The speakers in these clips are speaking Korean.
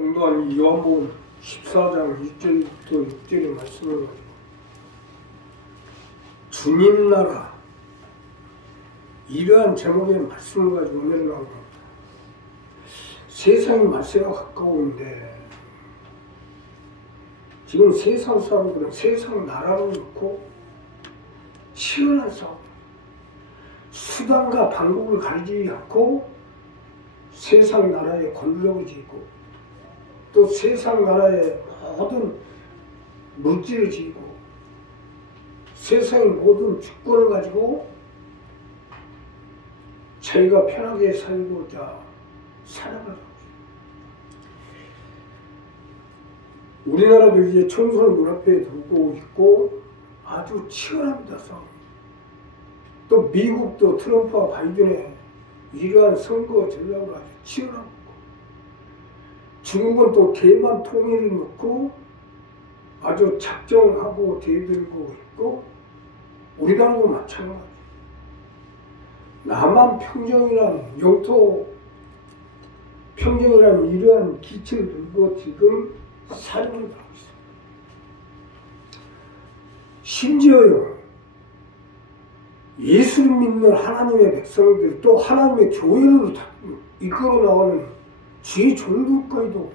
공도한 요한복음 14장 1절부터 6절의 말씀을 가지고 주님 나라 이러한 제목의 말씀을 가지고 오늘 나온 겁니다. 세상이 말세가 가까운데 지금 세상 사람들은 세상 나라를 놓고 치열한 싸움, 수단과 방법을 가리지 않고 세상 나라에 권력을 쥐고 또 세상 나라의 모든 물질을 쥐고 세상의 모든 주권을 가지고 자기가 편하게 살고자 살아가고 있습니다. 우리나라도 이제 총선을 눈앞에 두고 있고 아주 치열합니다. 싸움. 또 미국도 트럼프와 바이든의 이러한 선거 전략을 아주 치열하고 있고 중국은 또 대만 통일을 놓고 아주 작정하고 대들고 있고 우리나라도 마찬가지. 남한 평정이란 영토 평정이란 이러한 기치를 들고 지금 사령을 하고 있습니다. 심지어요 예수를 믿는 하나님의 백성들 또 하나님의 교회를 이끌어 나가는 주의 종들까지도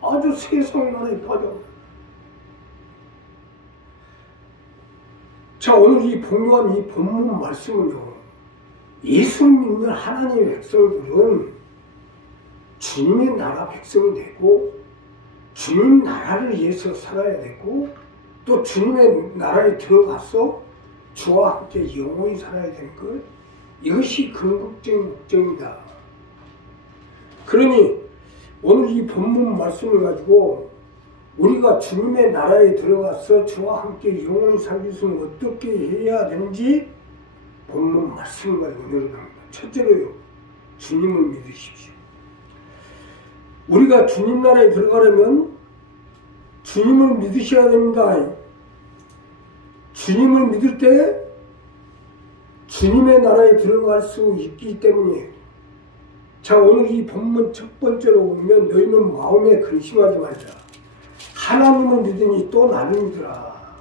아주 세상 나라에 빠져. 자, 오늘 이 봉독한 이 본문 말씀은요, 예수를 믿는 하나님의 백성들은 주님의 나라 백성이 되고 주님 나라를 위해서 살아야 되고 또 주님의 나라에 들어가서 주와 함께 영원히 살아야 되는 것, 이것이 궁극적인 목적이다. 그러니 오늘 이 본문 말씀을 가지고 우리가 주님의 나라에 들어가서 주와 함께 영원히 살기 위해서는 어떻게 해야 되는지 본문 말씀을 가지고 내려갑니다. 첫째로요, 주님을 믿으십시오. 우리가 주님 나라에 들어가려면 주님을 믿으셔야 됩니다. 주님을 믿을 때 주님의 나라에 들어갈 수 있기 때문에. 자, 오늘 이 본문 첫 번째로 보면 너희는 마음에 근심하지 말라. 하나님을 믿으니 또 나를 믿으라.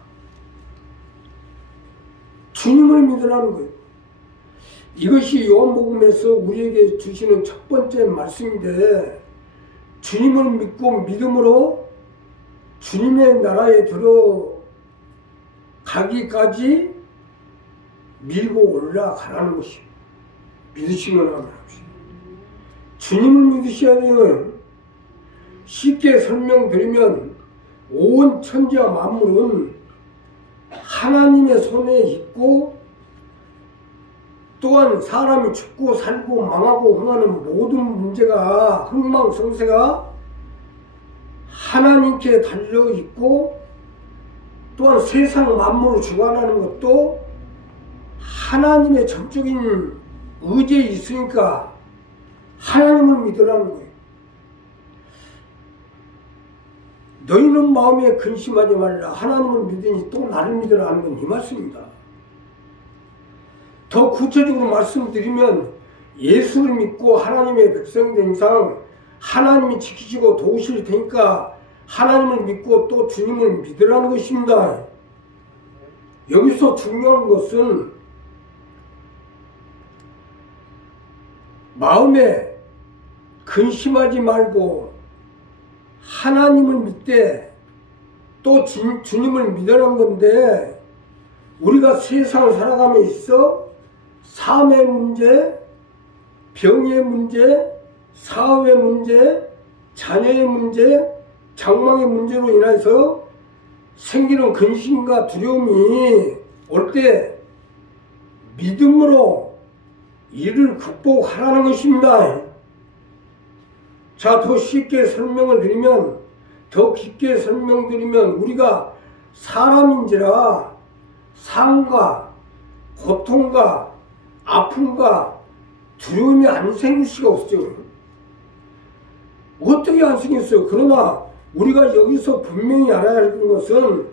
주님을 믿으라는 거예요. 이것이 요한복음에서 우리에게 주시는 첫 번째 말씀인데, 주님을 믿고 믿음으로 주님의 나라에 들어가기까지 밀고 올라가라는 것입니다. 믿으시면 하면 합시다. 주님을 믿으셔야 돼요. 쉽게 설명드리면 온 천지와 만물은 하나님의 손에 있고 또한 사람이 죽고 살고 망하고 흥하는 모든 문제가 흥망성쇠가 하나님께 달려있고 또한 세상 만물을 주관하는 것도 하나님의 전적인 의지에 있으니까 하나님을 믿으라는 거예요. 너희는 마음에 근심하지 말라. 하나님을 믿으니 또 나를 믿으라는 건 이 말씀입니다. 더 구체적으로 말씀드리면 예수를 믿고 하나님의 백성이 된 이상 하나님이 지키시고 도우실 테니까 하나님을 믿고 또 주님을 믿으라는 것입니다. 여기서 중요한 것은 마음에 근심하지 말고 하나님을 믿되 또 주님을 믿으라는 건데, 우리가 세상을 살아감에 있어 삶의 문제, 병의 문제, 사업의 문제, 자녀의 문제, 장망의 문제로 인해서 생기는 근심과 두려움이 올 때 믿음으로 이를 극복하라는 것입니다. 자, 더 쉽게 설명을 드리면, 더 깊게 설명드리면 우리가 사람인지라 삶과 고통과 아픔과 두려움이 안 생길 수가 없죠. 어떻게 안 생겼어요? 그러나 우리가 여기서 분명히 알아야 할 것은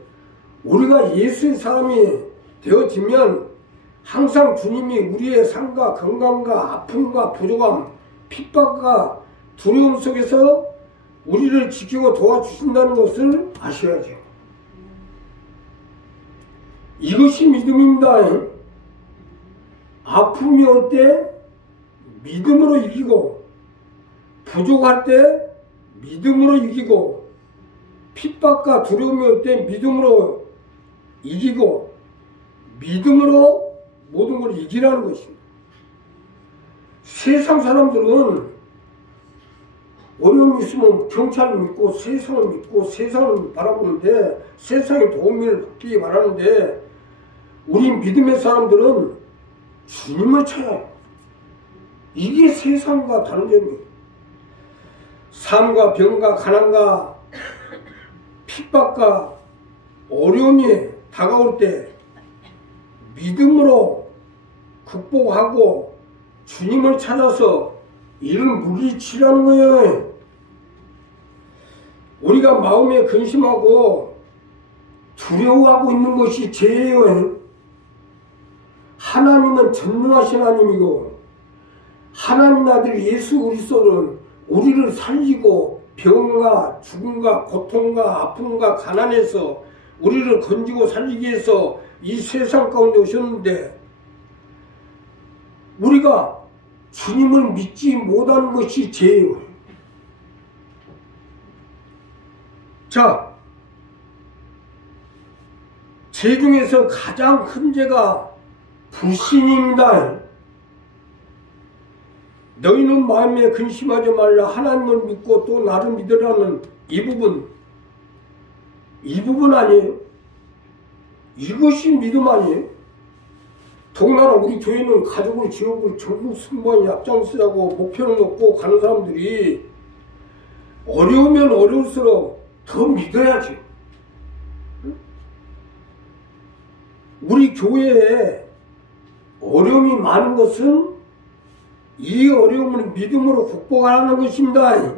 우리가 예수의 사람이 되어지면 항상 주님이 우리의 삶과 건강과 아픔과 부족함, 핍박과 두려움 속에서 우리를 지키고 도와주신다는 것을 아셔야죠. 이것이 믿음입니다. 아픔이 올 때 믿음으로 이기고, 부족할 때 믿음으로 이기고, 핍박과 두려움이 올 때 믿음으로 이기고, 믿음으로 모든 걸 이기라는 것입니다. 세상 사람들은 어려움이 있으면 경찰을 믿고 세상을 믿고 세상을 바라보는데, 세상의 도움을 받기 바라는데, 우리 믿음의 사람들은 주님을 찾아요. 이게 세상과 다른 점이에요. 삶과 병과 가난과 핍박과 어려움이 다가올 때 믿음으로 극복하고 주님을 찾아서 이를 물리치라는 거예요. 우리가 마음에 근심하고 두려워하고 있는 것이 죄예요. 하나님은 전능하신 하나님이고, 하나님 아들 예수 그리스도는 우리를 살리고 병과 죽음과 고통과 아픔과 가난에서 우리를 건지고 살리기 위해서 이 세상 가운데 오셨는데, 우리가 주님을 믿지 못하는 것이 죄예요. 자, 죄 중에서 가장 큰 죄가 불신입니다. 너희는 마음에 근심하지 말라. 하나님을 믿고 또 나를 믿으라는 이 부분 아니에요? 이것이 믿음 아니에요? 더군다나 우리 교회는 가족을 지옥을 전국 승부하니 앞장서자고 목표를 놓고 가는 사람들이 어려우면 어려울수록 더 믿어야지. 우리 교회에 어려움이 많은 것은 이 어려움을 믿음으로 극복하는 것입니다.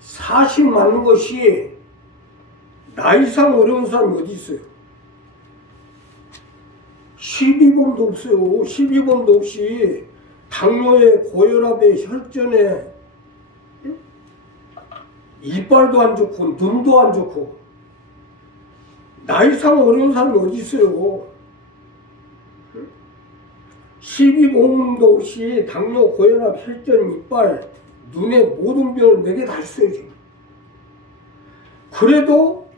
사실 맞는 것이 나이상 어려운 사람이 어디 있어요? 실비범도 없어요. 실비범도 없이 당뇨에 고혈압에 혈전에 이빨도 안 좋고 눈도 안 좋고 나이상 어려운 사람이 어디 있어요? 실비보험도 없이 당뇨, 고혈압, 혈전, 이빨, 눈의 모든 병을 내게 다 있어요, 지금. 그래도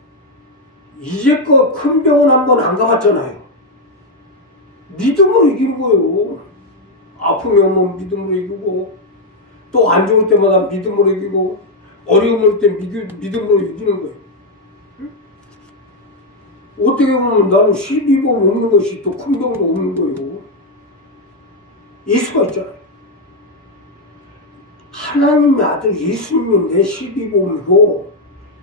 이제껏 큰 병원 한번 안 가봤잖아요. 믿음으로 이기는 거예요. 아픔이 오면 믿음으로 이기고, 또 안 좋을 때마다 믿음으로 이기고, 어려움 올 때 믿음으로 이기는 거예요. 응? 어떻게 보면 나는 실비보험 없는 것이 또 큰 병도 없는 거예요. 예수가 있잖아요. 하나님의 아들 예수님이 내 실비보험이고,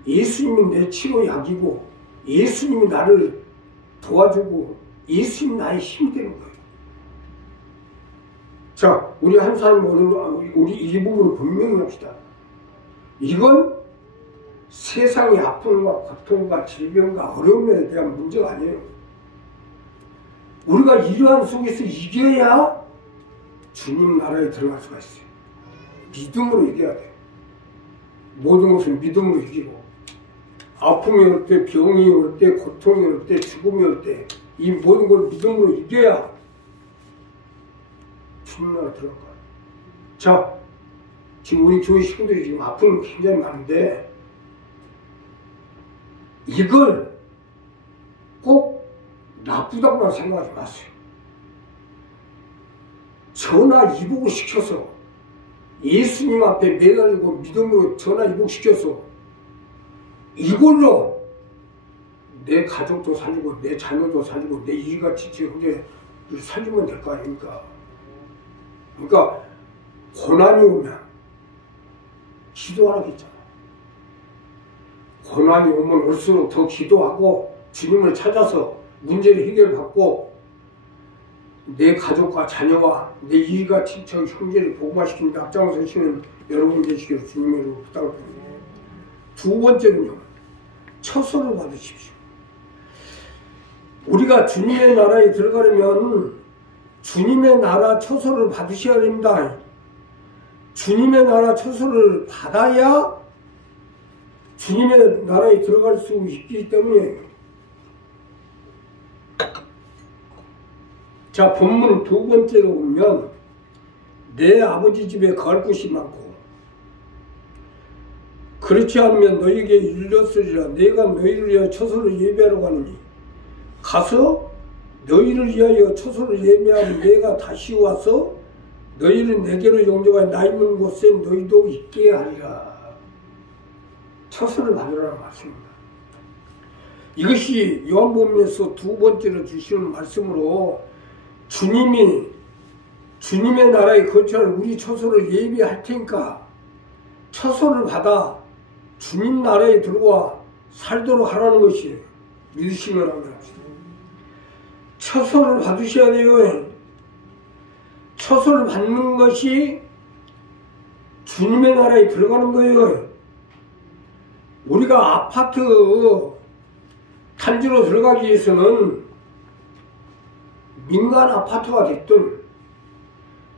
예수님이 내 치료약이고, 예수님이 나를 도와주고, 예수님이 나의 힘이 되는 거예요. 자, 우리 한 사람 오늘 우리 이 부분을 분명히 합시다. 이건 세상의 아픔과 고통과 질병과 어려움에 대한 문제가 아니에요. 우리가 이러한 속에서 이겨야 주님 나라에 들어갈 수가 있어요. 믿음으로 이겨야 돼요. 모든 것을 믿음으로 이기고, 아픔이 올 때, 병이 올 때, 고통이 올 때, 죽음이 올 때, 이 모든 걸 믿음으로 이겨야 주님 나라 들어갈 거예요. 자, 지금 우리 교회 식구들이 지금 아픔이 굉장히 많은데, 이걸 꼭 나쁘다고만 생각하지 마세요. 전화 이복을 시켜서 예수님 앞에 매달리고 믿음으로 전화 이복시켜서 이걸로 내 가족도 살리고 내 자녀도 살리고 내 이같이 형제를 살리면 될 거 아닙니까? 그러니까 고난이 오면 기도하라고 했잖아요. 고난이 오면 올수록 더 기도하고 주님을 찾아서 문제를 해결받고 내 가족과 자녀와 내 이가 친척 형제를 복음화시키는 앞장서시는 여러분 되시기를 주님으로 부탁을 드립니다. 두 번째는요, 처소를 받으십시오. 우리가 주님의 나라에 들어가려면 주님의 나라 처소를 받으셔야 됩니다. 주님의 나라 처소를 받아야 주님의 나라에 들어갈 수 있기 때문에. 자, 본문 두 번째로 보면 내 아버지 집에 거할 곳이 많고 그렇지 않으면 너희에게 일렀으리라. 내가 너희를 위하여 처소를 예비하러 가느니 가서 너희를 위하여 처소를 예비하면 내가 다시 와서 너희를 내게로 영접하여 나 있는 곳에 너희도 있게 하리라. 처소를 받으라는 말씀입니다. 이것이 요한복음에서 두 번째로 주시는 말씀으로 주님이 주님의 나라에 거처할 우리 처소를 예비할 테니까 처소를 받아 주님 나라에 들어와 살도록 하라는 것이 믿으시면 합니다. 처소를 받으셔야 돼요. 처소를 받는 것이 주님의 나라에 들어가는 거예요. 우리가 아파트 단지로 들어가기 위해서는 민간 아파트가 됐든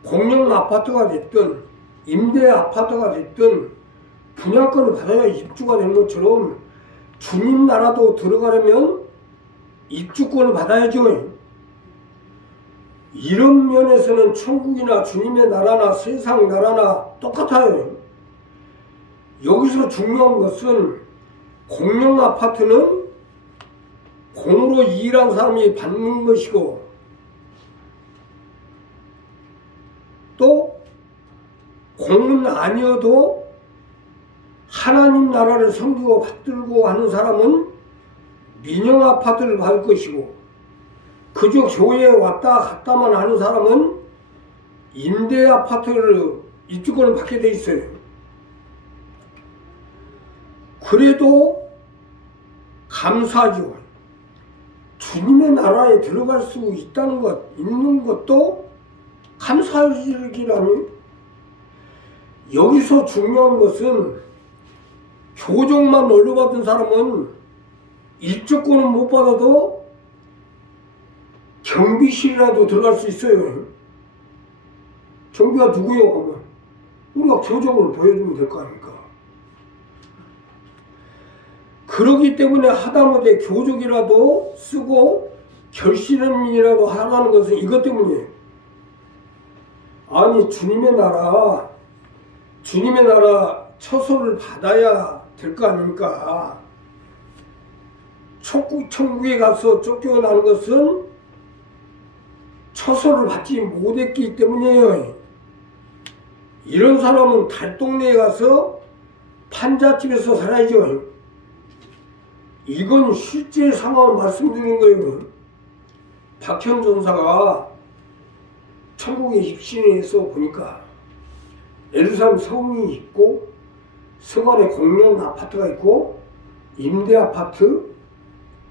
공영 아파트가 됐든 임대 아파트가 됐든 분양권을 받아야 입주가 되는 것처럼 주님 나라도 들어가려면 입주권을 받아야죠. 이런 면에서는 천국이나 주님의 나라나 세상 나라나 똑같아요. 여기서 중요한 것은 공영 아파트는 공으로 일한 사람이 받는 것이고 또 공은 아니어도 하나님 나라를 섬기고 받들고 하는 사람은 민영 아파트를 받을 것이고 그저 교회에 왔다 갔다만 하는 사람은 임대 아파트를 입주권을 받게 돼 있어요. 그래도 감사하죠. 주님의 나라에 들어갈 수 있다는 것, 있는 것도 감사할 일이라니. 여기서 중요한 것은 교정만 올려받은 사람은 입주권은 못 받아도 경비실이라도 들어갈 수 있어요. 경비가 누구요? 하면 우리가 교정을 보여주면 될 거 아닙니까? 그러기 때문에 하다못해 교족이라도 쓰고 결실은민이라도 하라는 것은 이것 때문이에요. 아니 주님의 나라 처소를 받아야 될 거 아닙니까? 천국에 가서 쫓겨나는 것은 처소를 받지 못했기 때문이에요. 이런 사람은 달동네에 가서 판잣집에서 살아야죠. 이건 실제 상황을 말씀드리는 거예요. 박현 전사가 천국에 입신해서 보니까 예루살렘 성이 있고 성 안에 공영 아파트가 있고 임대 아파트,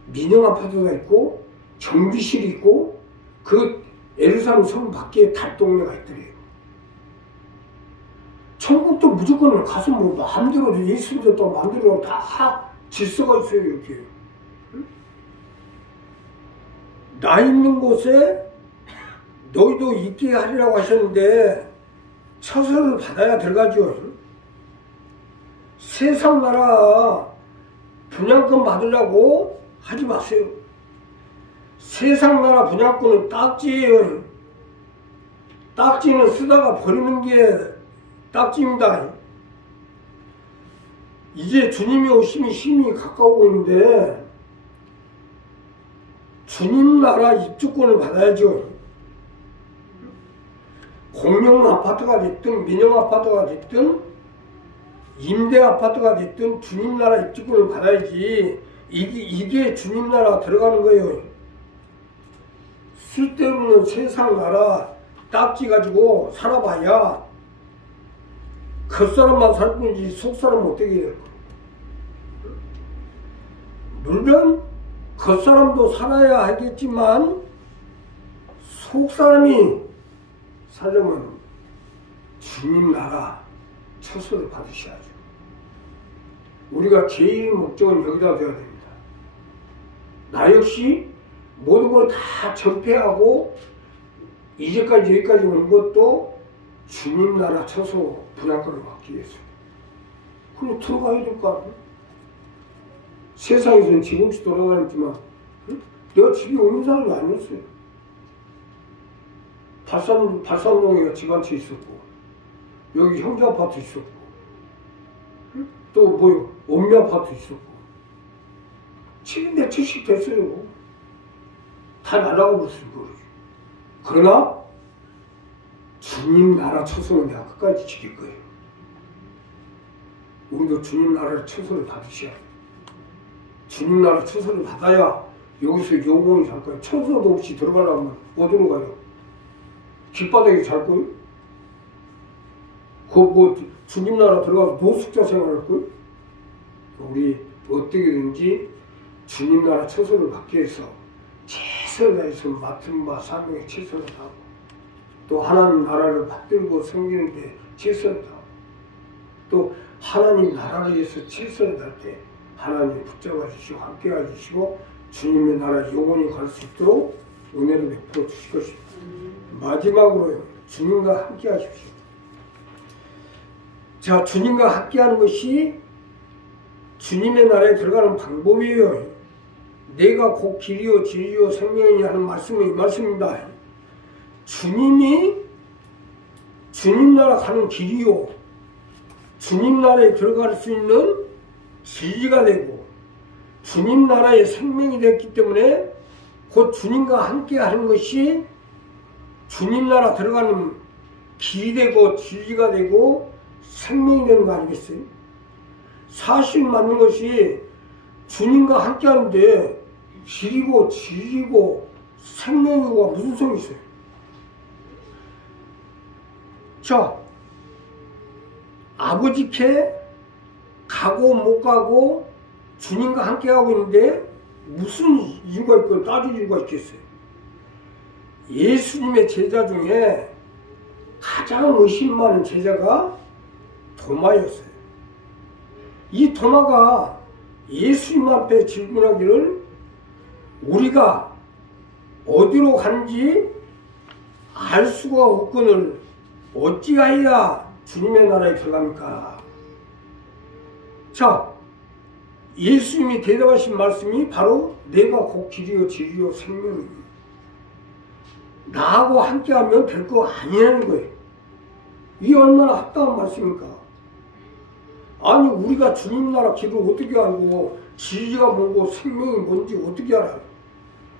민영 아파트가 있고 경비실이 있고 그 예루살렘 성 밖에 달동네가 있더래요. 천국도 무조건 가서 뭐 마음대로 예수 믿었다고 마음대로 다 질서가 있어요. 이렇게 나 있는 곳에 너희도 있게 하리라고 하셨는데 처소를 받아야 들어가죠. 세상 나라 분양권 받으려고 하지 마세요. 세상 나라 분양권은 딱지예요. 딱지는 쓰다가 버리는 게 딱지입니다. 이제 주님이 오심이 심히 가까우고 있는데 주님 나라 입주권을 받아야죠. 공영 아파트가 됐든 민영 아파트가 됐든 임대 아파트가 됐든 주님 나라 입주권을 받아야지. 이게 주님 나라 들어가는 거예요. 쓸데없는 세상 나라 딱지 가지고 살아봐야 겉사람만 살 뿐이지 속사람은 어떻게 해요? 물론 겉사람도 살아야 하겠지만 속사람이 살려면 주님 나라 처소를 받으셔야죠. 우리가 제일 목적은 여기다 되어야 됩니다. 나 역시 모든 걸 다 전폐하고 이제까지 여기까지 온 것도 주님 나라 처소 분양권을 받기 위해서. 그럼 들어가야 될 거 아니야? 세상에서는 집 없이 돌아다녔지만 내가 집이 없는 사람이 아니었어요. 발산동에 집 한 채 있었고 여기 형제 아파트 있었고 또 뭐요? 엄미 아파트 있었고 70대 70 됐어요. 다 날아가 버렸습니다. 그러나 주님 나라 처소는 내가 끝까지 지킬 거예요. 우리도 주님 나라의 처소를 받으셔야 돼요. 주님 나라 처소를 받아야 여기서 영원히 살 거예요. 처소도 없이 들어가려면 어디로 가요? 길바닥에 잘 거예요? 주님 나라 들어가서 노숙자 생활할 거예요? 우리 어떻게든지 주님 나라 처소를 받기 위해서 최선을 다해서 맡은 바 사명에 최선을 다하고 또 하나님 나라를 받들고 섬기는 데 최선을 다하고 또 하나님 나라를 위해서 최선을 다할 때 하나님 붙잡아 주시고 함께 해주시고 주님의 나라 영원히 갈 수 있도록 은혜를 베풀어 주실 것입니다. 마지막으로요. 주님과 함께 하십시오. 자, 주님과 함께 하는 것이 주님의 나라에 들어가는 방법이에요. 내가 곧 길이요 진리요 생명이니 하는 말씀은 이 말씀입니다. 주님이 주님 나라 가는 길이요 주님 나라에 들어갈 수 있는 진리가 되고 주님 나라의 생명이 됐기 때문에 곧 주님과 함께 하는 것이 주님 나라 들어가는 길이 되고 진리가 되고 생명이 되는 거 아니겠어요? 사실 맞는 것이 주님과 함께 하는데 길이고 진리고 생명이고가 무슨 소용이 있어요? 자, 아버지께 가고 못 가고 주님과 함께 하고 있는데 무슨 이유가 있고 따질 이유가 있겠어요? 예수님의 제자 중에 가장 의심 많은 제자가 도마였어요. 이 도마가 예수님 앞에 질문하기를 우리가 어디로 가는지 알 수가 없거늘 어찌하여야 주님의 나라에 들어갑니까? 자, 예수님이 대답하신 말씀이 바로 내가 곧 길이요 진리요 생명이니 나하고 함께하면 될 거 아니라는 거예요. 이게 얼마나 합당한 말씀입니까? 아니 우리가 주님 나라 길을 어떻게 알고 진리가 뭐고 생명이 뭔지 어떻게 알아요?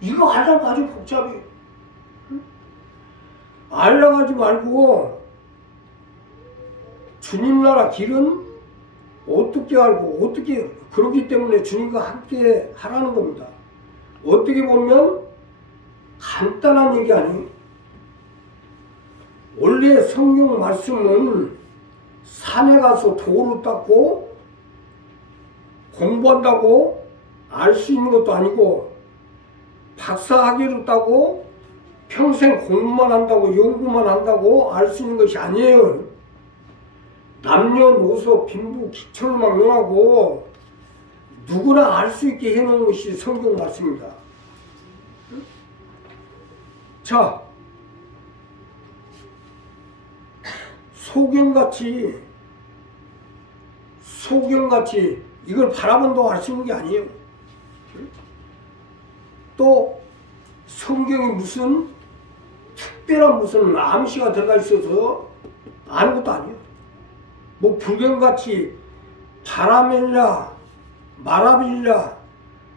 이거 알려고 아주 복잡해. 알려고 하지 말고 주님 나라 길은 어떻게 알고 어떻게 그러기 때문에 주님과 함께 하라는 겁니다. 어떻게 보면 간단한 얘기 아니에요. 원래 성경 말씀은 산에 가서 돌을 닦고 공부한다고 알 수 있는 것도 아니고 박사학위를 따고 평생 공부만 한다고 연구만 한다고 알 수 있는 것이 아니에요. 남녀노소 빈부 기천막론하고 누구나 알 수 있게 해놓은 것이 성경 말씀입니다. 자, 소경같이 이걸 바라본다고 알 수 있는 게 아니에요. 또 성경이 무슨 특별한 무슨 암시가 들어가 있어서 아는 것도 아니에요. 뭐 불경같이 바라멜라, 마라빌라,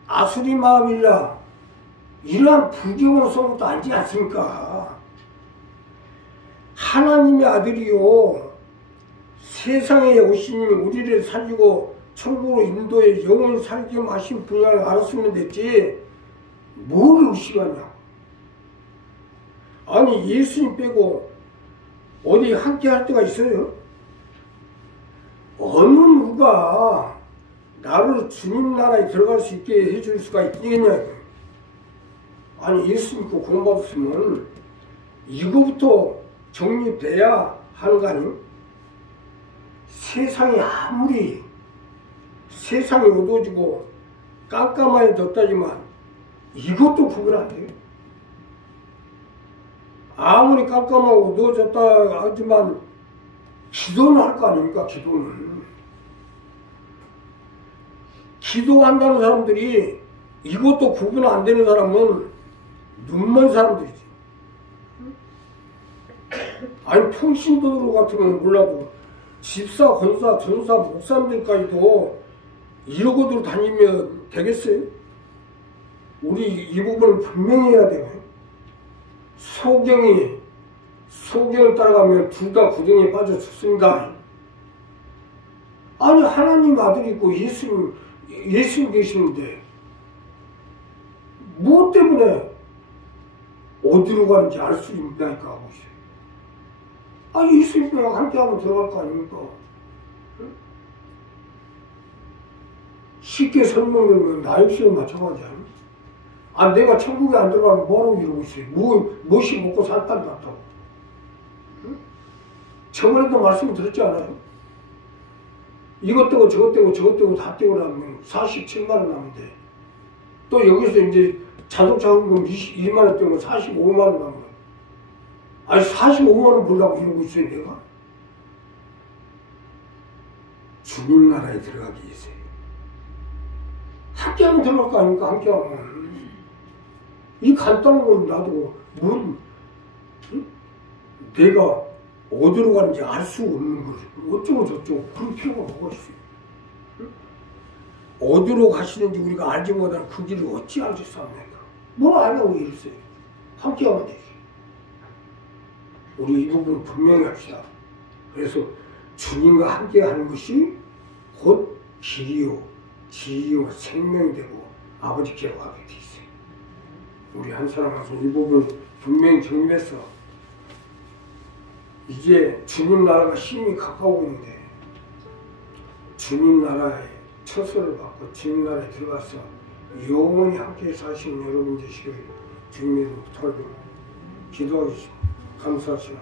아수리마빌라 이러한 불경으로 쓴 것도 아니지 않습니까? 하나님의 아들이요 세상에 오신 우리를 살리고 천국으로 인도해 영원히 살게 하신 분야를 알았으면 됐지 뭘 의심하냐. 아니 예수님 빼고 어디 함께 할 때가 있어요? 어느 누가 나를 주님 나라에 들어갈 수 있게 해줄 수가 있겠냐. 아니 예수 믿고 구원받았으면 이거부터 정립돼야 하는 거 아니에요? 세상이 아무리 세상이 어두워지고 깜깜하게 졌다지만 이것도 구분 안 돼요. 아무리 깜깜하고 어두워졌다 하지만 기도는 할 거 아닙니까? 기도는. 기도한다는 사람들이 이것도 구분 안 되는 사람은 눈먼 사람들이지. 아니 평신도로 같으면 몰라도 집사, 권사, 전사, 목사님들까지도 이러고도 다니면 되겠어요? 우리 이 부분을 분명히 해야 돼요. 소경을 따라가면 둘 다 구덩이에 빠져 죽습니다. 아니 하나님 아들이 있고 예수님 계시는데 무엇 때문에 어디로 가는지 알 수 있다니까 하고 있어요. 아 예수님이랑 함께하면 들어갈 거 아닙니까? 응? 쉽게 설명하면 나 역시는 마찬가지야. 아 내가 천국에 안 들어가면 뭐라고 이러고 있어요. 무엇이 먹고 살 딸도 같다고. 응? 저번에도 말씀 드렸지 않아요? 이것 떼고 저것 떼고 저것 떼고 다 떼고 나면 47만 원 남는데 또 여기서 이제 자동차 헌금 22만 원 떼고 45만 원 남는 거야. 아니 45만 원 벌라고 이러고 있어요 내가? 주님 나라에 들어가기 위해서 함께하면 들어갈 거 아닙니까? 함께하면 이 간단한 걸 놔두고 내가 어디로 가는지 알 수 없는 걸 어쩌고 저쩌고 그럴 필요가 뭐가 있어요? 응? 어디로 가시는지 우리가 알지 못하는 그 길을 어찌 알겠습니까? 뭘 알라고 이랬어요? 함께하면 되지. 우리 이 부분 분명히 합시다. 그래서 주님과 함께하는 것이 곧 길이요 지혜요 생명이 되고 아버지께로 가게 돼 있어요. 우리 한 사람 와서 이 부분 분명히 정립해서 이제 주님 나라가 힘이 가까우고 있는데 주님 나라의 처소를 받고 주님 나라에 들어가서 영원히 함께 사시는 여러분 되시길 주님의 이름으로 기도하겠습니다. 감사하시고